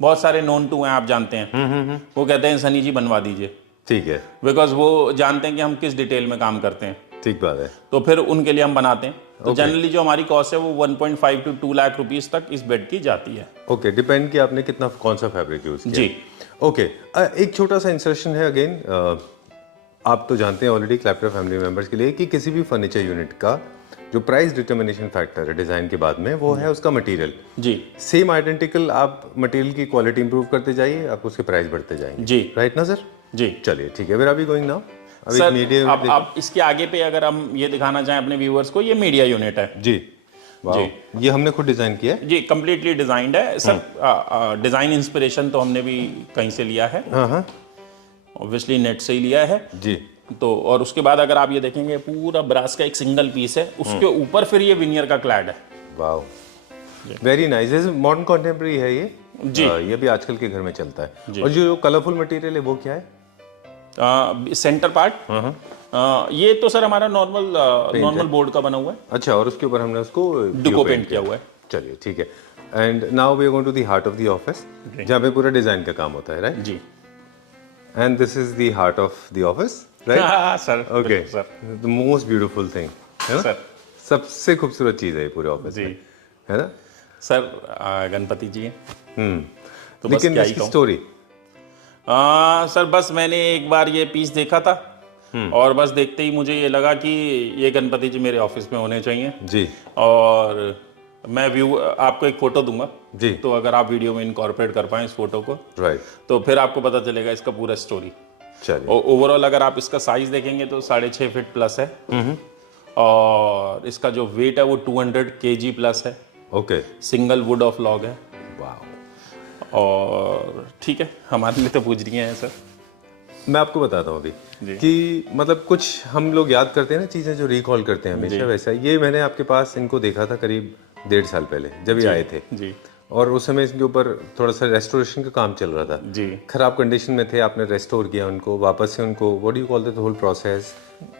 बहुत सारे नॉन टू हैं, आप जानते हैं, वो कहते हैं सनी जी बनवा दीजिए, ठीक है, बिकॉज वो जानते हैं कि हम किस डिटेल में काम करते हैं, ठीक बात है। तो फिर उनके लिए हम बनाते हैं। तो जनरली जो हमारी कॉस्ट है वो 1.5 टू 2 लाख रुपीस तक इस बेड की जाती है। ओके, डिपेंड कि आपने कितना कौन सा फैब्रिक यूज किया। जी। ओके, एक छोटा सा इंसर्शन है अगेन, आप तो जानते हैं ऑलरेडी क्लैप्टर फैमिली मेंबर्स के लिए कि किसी भी फर्नीचर यूनिट का जो प्राइस डिटर्मिनेशन फैक्टर है डिजाइन के बाद में, वो है उसका मटेरियल। जी। सेम आइडेंटिकल आप मटेरियल की क्वालिटी इंप्रूव करते जाइए, आप उसके प्राइस बढ़ते जाएंगे। जी। राइट ना सर? जी। चलिए ठीक है, where are we going now? अभी सर मीडिया अब इसके आगे पे अगर हम ये दिखाना चाहें अपने व्यूअर्स को, ये मीडिया यूनिट है जी। वाह, ये हमने खुद डिजाइन किया है जी, कंप्लीटली डिजाइंड है सर। डिजाइन इंस्पिरेशन तो हमने भी कहीं से लिया है, हाँ, ऑब्वियसली नेट से ही लिया है जी। तो। और उसके बाद अगर आप ये देखेंगे पूरा ब्रास का एक सिंगल पीस है, उसके ऊपर फिर ये विनियर का क्लैड है। वाह, वेरी नाइस। मॉडर्न कॉन्टेम्पररी है ये जी। ये भी आजकल के घर में चलता है। और जो कलरफुल मटेरियल है वो क्या है? सेंटर पार्ट ये तो सर हमारा नॉर्मल बोर्ड का बना हुआ है। अच्छा, और उसके ऊपर हमने उसको डुको पेंट किया हुआ है। चलिए ठीक है। And now we are going to the heart of the office, जहाँ पे पूरा डिजाइन का काम होता है, राइट? जी। And this is the heart of the office, right? Sir okay sir, the most beautiful thing है ना सर, सबसे खूबसूरत चीज है ये पूरे ऑफिस जी में, है ना सर? गणपति जी हैं। तो बस लेकिन क्या ही इसकी कहूं। स्टोरी सर बस मैंने एक बार ये पीस देखा था और बस देखते ही मुझे ये लगा कि ये गणपति जी मेरे ऑफिस में होने चाहिए जी। और मैं आपको एक फोटो दूंगा जी। तो अगर आप वीडियो में इनकॉर्पोरेट कर पाए इस फोटो को, राइट, तो फिर आपको पता चलेगा इसका पूरा स्टोरी। चलिए। और ओवरऑल अगर आप इसका साइज देखेंगे तो 6.5 फीट प्लस है और इसका जो वेट है वो 200 kg प्लस है। Okay, single would of log है। वाह। और ठीक है, हमारे लिए तो पूछ रही हैं सर। मैं आपको बताता हूँ अभी कि मतलब कुछ हम लोग याद करते हैं ना चीज़ें जो रिकॉल करते हैं हमेशा, वैसा ये मैंने आपके पास इनको देखा था करीब 1.5 साल पहले जब ये आए थे जी। और उस समय इसके ऊपर थोड़ा सा रेस्टोरेशन का काम चल रहा था जी। खराब कंडीशन में थे, आपने रेस्टोर किया उनको वापस से, उनको what do you call the whole process,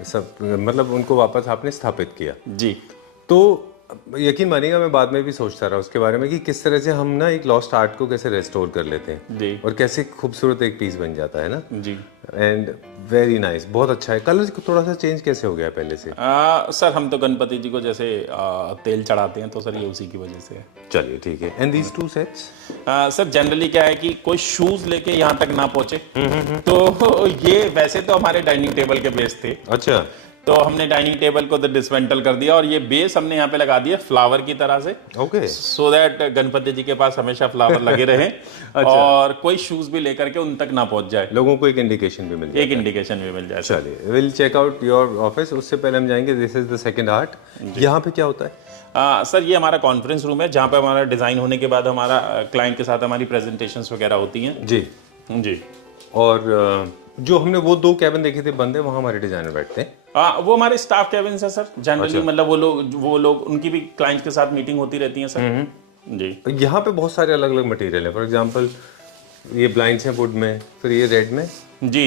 सब मतलब उनको वापस आपने स्थापित किया। जी। तो यकीन मानिएगा मैं बाद में भी सोचता रहा उसके बारे में कि किस तरह से हम ना एक लॉस्ट आर्ट को कैसे रेस्टोर कर लेते हैं जी। और कैसे खूबसूरत एक पीस बन जाता है ना। जी। एंड वेरी नाइस, बहुत अच्छा है। कलर थोड़ा सा चेंज कैसे हो गया पहले से? सर हम तो गणपति जी को जैसे तेल चढ़ाते हैं तो सर ये उसी की वजह से है। चलिए ठीक है। And these 2 sets sir generally क्या है कि कोई शूज लेके यहाँ तक ना पहुंचे तो ये वैसे तो हमारे डाइनिंग टेबल के बेस थे। अच्छा, तो हमने डाइनिंग टेबल को तो डिसमेंटल कर दिया और ये बेस हमने यहाँ पे लगा दिया फ्लावर की तरह से, ओके, सो दैट गणपति जी के पास हमेशा फ्लावर लगे रहे अच्छा। और कोई शूज भी लेकर के उन तक ना पहुंच जाए, लोगों को एक इंडिकेशन भी मिल जाए। एक इंडिकेशन भी मिल जाए। चलिए, we'll check out your office. उससे पहले हम जाएंगे, this is the second art. यहाँ पे क्या होता है? सर ये हमारा कॉन्फ्रेंस रूम है जहाँ पे हमारा डिजाइन होने के बाद हमारा क्लाइंट के साथ हमारी प्रेजेंटेशंस वगैरह होती हैं। जी जी। और जो हमने वो 2 कैबिन देखे थे बंद है, वहाँ हमारे डिजाइनर बैठते हैं। वो हमारे स्टाफ केबिन है सर जनरली, मतलब वो लोग उनकी भी क्लाइंट के साथ मीटिंग होती रहती है सर। जी। यहाँ पे बहुत सारे अलग अलग मटेरियल है। फॉर एग्जांपल ये ब्लाइंड्स हैं वुड में, फिर ये रेड में। जी।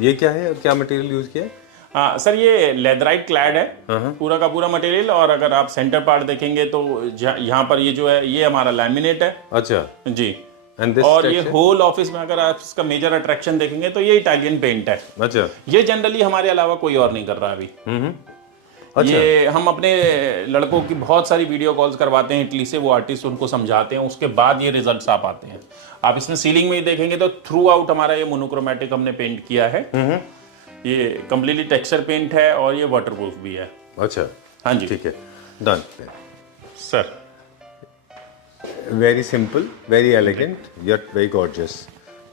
ये क्या है, क्या मटेरियल यूज किया है? हाँ सर, ये लेदराइट क्लैड है पूरा का पूरा मटेरियल। और अगर आप सेंटर पार्ट देखेंगे तो यहाँ पर ये जो है ये हमारा लैमिनेट है। अच्छा। जी। एंड दिस और ये होल ऑफिस में अगर आप इसका मेजर अट्रैक्शन देखेंगे तो ये इटालियन पेंट है। अच्छा। ये जनरली हमारे अलावा कोई और नहीं कर रहा अभी। अच्छा। ये हम अपने लड़कों की बहुत सारी वीडियो कॉल्स करवाते हैं इटली से, वो आर्टिस्ट उनको समझाते हैं, उसके बाद ये रिजल्ट्स आ पाते हैं। आप इसमें सीलिंग में ही देखेंगे तो थ्रू आउट हमारा ये मोनोक्रोमेटिक हमने पेंट किया है। ये कंप्लीटली टेक्सचर पेंट है और ये वाटरप्रूफ भी है। अच्छा। हाँ जी, ठीक है, done sir. Very simple, very elegant, yet very gorgeous.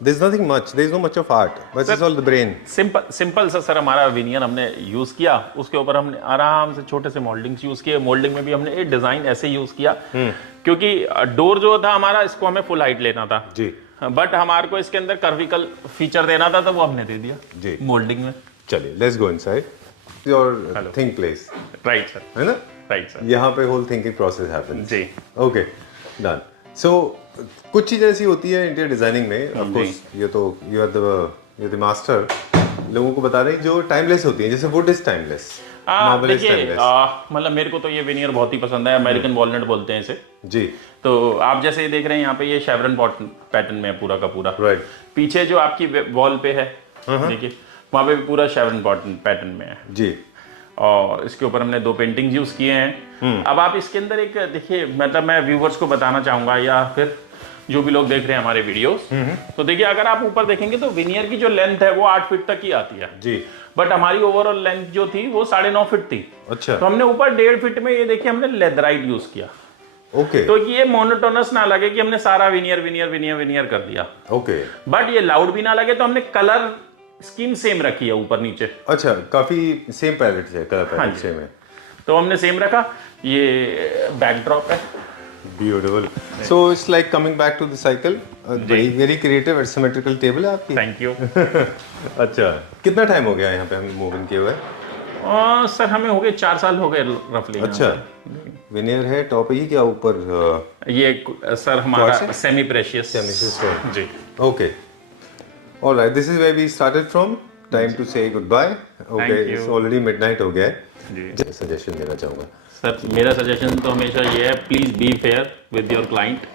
There's nothing much, there's no much of art, but it's all the brain. Simple सा सर हमारा विनियर हमने यूज किया, उसके ऊपर हमने आराम से छोटे से मोल्डिंग्स यूज किए। मोल्डिंग में भी हमने एक डिजाइन ऐसे यूज किया क्योंकि डोर जो था हमारा, इसको हमें फुल हाइट लेना था जी, बट हमारे को इसके अंदर कर्विकल फीचर देना था, तो वो हमने दे दिया जी मोल्डिंग में। चलिए let's go inside your think place. Right sir, है ना? Right sir. यहाँ पे होल थिंकिंग प्रोसेस हैपेंस। जी। Okay, done. सो कुछ चीज़ ऐसी होती है इंटीरियर डिजाइनिंग में, ऑफ कोर्स ये तो यू आर द मास्टर, लोगों को बता रहे हैं, जो टाइमलेस होती है, जैसे would is timeless, marble is देखिए टाइमलेस। मतलब मेरे को तो ये विनियर बहुत ही पसंद है, अमेरिकन वॉलनट बोलते हैं इसे जी। तो आप जैसे देख रहे हैं यहाँ पे ये शेवरन पैटर्न में है पूरा का पूरा। राइट। पीछे जो आपकी वॉल पे है देखिए, वहाँ पे भी पूरा शेवरन पैटर्न में है जी। और इसके ऊपर हमने 2 पेंटिंग्स यूज किए हैं। अब आप इसके अंदर एक देखिए, मतलब मैं व्यूवर्स को बताना चाहूंगा या फिर जो भी लोग देख रहे हैं हमारे वीडियोस, तो देखिए अगर आप ऊपर देखेंगे तो विनियर की जो लेंथ है वो 8 फीट तक ही आती है जी, बट हमारी ओवरऑल लेंथ जो थी वो 9.5 फीट थी। अच्छा। तो हमने ऊपर 1.5 फीट में ये देखिए हमने लेदराइट यूज किया। ओके। तो ये मोनोटोनस ना लगे कि हमने सारा विनियर कर दिया। ओके। बट ये लाउड भी ना लगे, तो हमने कलर स्कीम सेम रखी है ऊपर नीचे। अच्छा, काफी सेम पैलेट है, कलर पैलेट सेम है, तो हमने सेम रखा। ये बैकड्रॉप है। Beautiful. So it's like coming back to the cycle, very creative and symmetrical table है आपकी। Thank you. अच्छा, कितना टाइम हो गया यहाँ पे हम मूव इन किए हुए? सर हमें हो गए 4 साल हो गए रफली। अच्छा, विनियर है टॉप, ये क्या ऊपर? ये सर हमारा सेमी प्रेशियस जी। Okay, alright, this is where we started from. Time to say good bye. Okay, it's already midnight हो गया है जी। सजेशन देना चाहूँगा सर, मेरा सजेशन तो हमेशा ये है, please be fair with your client,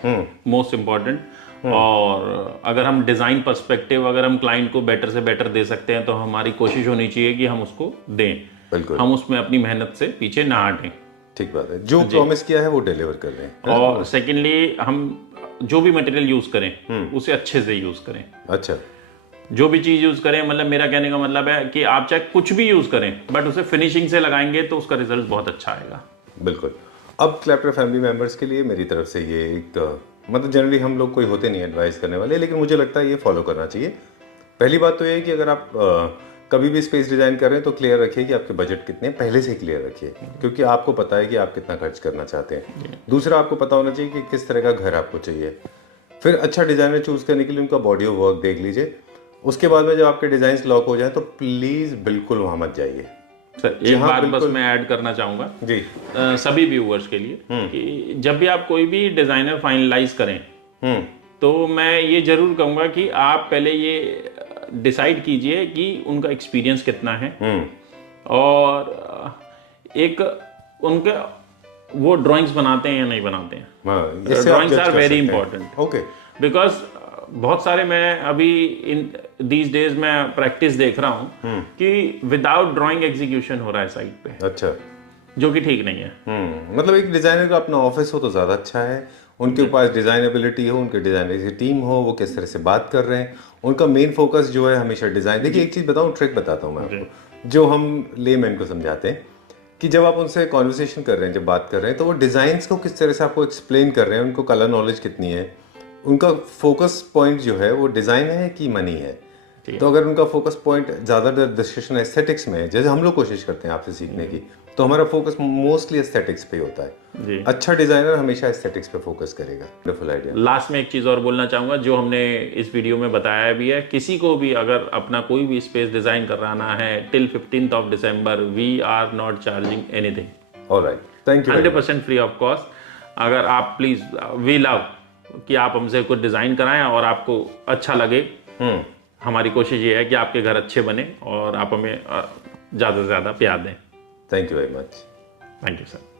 most important. और अगर हम डिजाइन पर्सपेक्टिव अगर हम क्लाइंट को बेटर से बेटर दे सकते हैं तो हमारी कोशिश होनी चाहिए कि हम उसको दें। बिल्कुल, हम उसमें अपनी मेहनत से पीछे ना हटें। ठीक बात है, जो प्रॉमिस किया है वो डिलीवर कर रहे हैं। और सेकेंडली हम जो भी मटेरियल यूज करें उसे अच्छे से यूज करें। अच्छा, जो भी चीज यूज करें, मतलब मेरा कहने का मतलब है कि आप चाहे कुछ भी यूज करें बट उसे फिनिशिंग से लगाएंगे तो उसका रिजल्ट बहुत अच्छा आएगा। बिल्कुल। अब क्लैप्टर फैमिली मेंबर्स के लिए मेरी तरफ से ये एक मतलब जनरली हम लोग कोई होते नहीं एडवाइस करने वाले, लेकिन मुझे लगता है ये फॉलो करना चाहिए। पहली बात तो ये है कि अगर आप कभी भी स्पेस डिजाइन कर रहे हैं तो क्लियर रखिए कि आपके बजट कितने हैं, पहले से क्लियर रखिए, क्योंकि आपको पता है कि आप कितना खर्च करना चाहते हैं। दूसरा, आपको पता होना चाहिए कि किस तरह का घर आपको चाहिए। फिर अच्छा डिजाइनर चूज करने के लिए उनका बॉडी ऑफ वर्क देख लीजिए। उसके बाद में जब आपके डिजाइन लॉक हो जाए तो प्लीज बिल्कुल वहां मत जाइए। सर एक बात बस मैं ऐड करना चाहूंगा जी, सभी व्यूअर्स के लिए कि जब भी आप कोई भी डिजाइनर फाइनलाइज करें तो मैं ये जरूर कहूंगा कि आप पहले ये डिसाइड कीजिए कि उनका एक्सपीरियंस कितना है और एक उनके वो ड्राइंग्स बनाते हैं या नहीं बनाते हैं। Drawings are very important. Okay, because बहुत सारे मैं अभी इन दीज डेज में प्रैक्टिस देख रहा हूँ कि विदाउट ड्राइंग एग्जीक्यूशन हो रहा है साइट पे। अच्छा, जो कि ठीक नहीं है। मतलब एक डिजाइनर का अपना ऑफिस हो तो ज्यादा अच्छा है, उनके पास डिजाइनेबिलिटी हो, उनके डिजाइनर की टीम हो, वो किस तरह से बात कर रहे हैं, उनका मेन फोकस जो है हमेशा डिजाइन। देखिए एक चीज बताऊं, ट्रिक बताता हूँ मैं आपको, जो हम लेमैन को समझाते हैं कि जब आप उनसे कॉन्वर्सेशन कर रहे हैं, जब बात कर रहे हैं, तो वो डिजाइन्स को किस तरह से आपको एक्सप्लेन कर रहे हैं, उनको कलर नॉलेज कितनी है, उनका फोकस पॉइंट जो है वो डिजाइन है कि मनी है। तो अगर उनका फोकस पॉइंट ज़्यादातर डिस्कशन एस्थेटिक्स में है, जैसे हम लोग कोशिश करते हैं आपसे सीखने की, तो हमारा फोकस मोस्टली एस्थेटिक्स पे होता है। अच्छा डिजाइनर हमेशा एस्थेटिक्स पे फोकस करेगा। Wonderful idea. लास्ट में एक चीज और बोलना चाहूंगा जो हमने इस वीडियो में बताया भी है, किसी को भी अगर अपना कोई भी स्पेस डिजाइन कराना है till 15th of December we are not charging anything. Alright, thank you. 100% free of cost. अगर आप प्लीज वी लव कि आप हमसे कुछ डिजाइन कराएं और आपको अच्छा लगे। हमारी कोशिश ये है कि आपके घर अच्छे बने और आप हमें ज़्यादा से ज़्यादा प्यार दें। Thank you very much. Thank you sir.